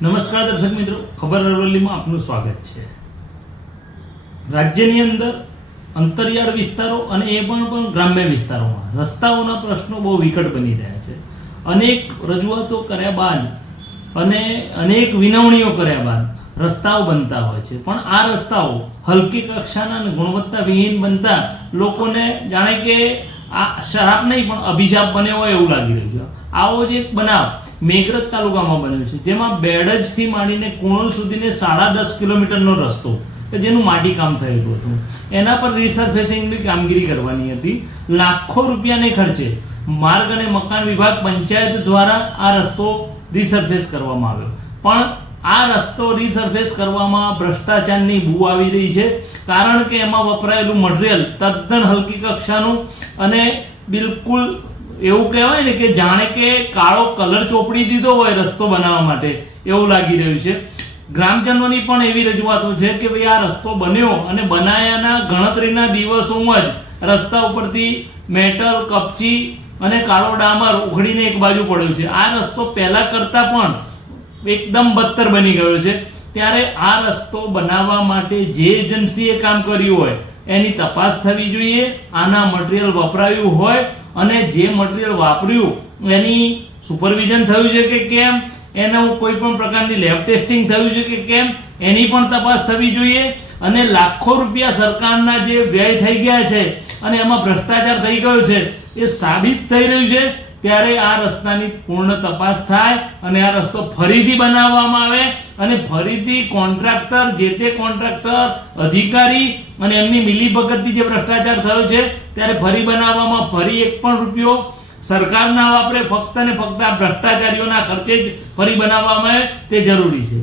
નમસ્કાર દર્શક મિત્રો, ખબર અરવલ્લીમાં આપનું સ્વાગત છે। રાજ્યની અંદર અંતરિયાળ વિસ્તારો અને એ પણ ગ્રામ્ય વિસ્તારોમાં રસ્તાઓના પ્રશ્નો બહુ વિકટ બની રહ્યા છે। અનેક રજૂઆતો કર્યા બાદ અને અનેક વિનવણીઓ કર્યા બાદ રસ્તાઓ બનતા હોય છે, પણ આ રસ્તાઓ હલકી કક્ષાના અને ગુણવત્તાવિહીન બનતા લોકોને જાણે કે આ શરાબ નહીં પણ અભિશાપ બન્યો હોય એવું લાગી રહ્યું છે। આવો જ એક બનાવ મેઘરજ તાલુકામાં બન્યો છે, જેમાં બેડજથી માંડીને કુણોલ સુધીને 10.5 કિલોમીટરનો રસ્તો કે જેનું માટી કામ થયેલું હતું, એના પર રિસર્ફેસિંગની કામગીરી કરવાની હતી। લાખો રૂપિયાને ખર્ચે માર્ગ અને મકાન વિભાગ પંચાયત દ્વારા આ રસ્તો રિસર્ફેસ કરવામાં આવ્યો, પણ આ રસ્તો રિસર્ફેસ કરવામાં ભ્રષ્ટાચારની બૂ આવી રહી છે, કારણ કે એમાં વપરાયેલું મટીરિયલ તદ્દન હલકી કક્ષાનું અને બિલકુલ એવું કહેવાય ને કે જાણે કે કાળો કલર ચોપડી દીધો હોય રસ્તો બનાવવા માટે એવું લાગી રહ્યું છે। ગ્રામજનોની પણ એવી રજૂઆતો છે કે ભાઈ આ રસ્તો બન્યો અને બનાયાના ગણતરીના દિવસોમાં જ રસ્તા ઉપરથી મેટલ, કપચી અને કાળો ડામર ઉખડીને એક બાજુ પડ્યો છે। આ રસ્તો પહેલા કરતા પણ એકદમ બદતર બની ગયો છે, ત્યારે આ રસ્તો બનાવવા માટે જે એજન્સીએ કામ કર્યું હોય એની તપાસ થવી જોઈએ। આના મટીરિયલ વપરાયું હોય અને જે મટીરિયલ વાપર્યું એની સુપરવિઝન થયું છે કે કેમ, એનું કોઈ પણ પ્રકારની લેબ ટેસ્ટિંગ થયું છે કે કેમ, એની પણ તપાસ થવી જોઈએ। અને લાખો રૂપિયા સરકારના જે વ્યય થઈ ગયા છે અને એમાં ભ્રષ્ટાચાર થઈ ગયો છે એ સાબિત થઈ રહ્યું છે, ત્યારે આ રસ્તાની પૂર્ણ તપાસ થાય અને આ રસ્તો ફરીથી બનાવવામાં આવે અને ફરીથી કોન્ટ્રાક્ટર, જે તે કોન્ટ્રાક્ટર, અધિકારી અને એમની મિલીભગતથી જે ભ્રષ્ટાચાર થયો છે ત્યારે ફરી બનાવવામાં ફરી એક પણ રૂપિયો સરકાર ના વાપરે, ફક્ત ને ફક્ત આ ભ્રષ્ટાચારીઓના ખર્ચે જ ફરી બનાવવામાં આવે તે જરૂરી છે।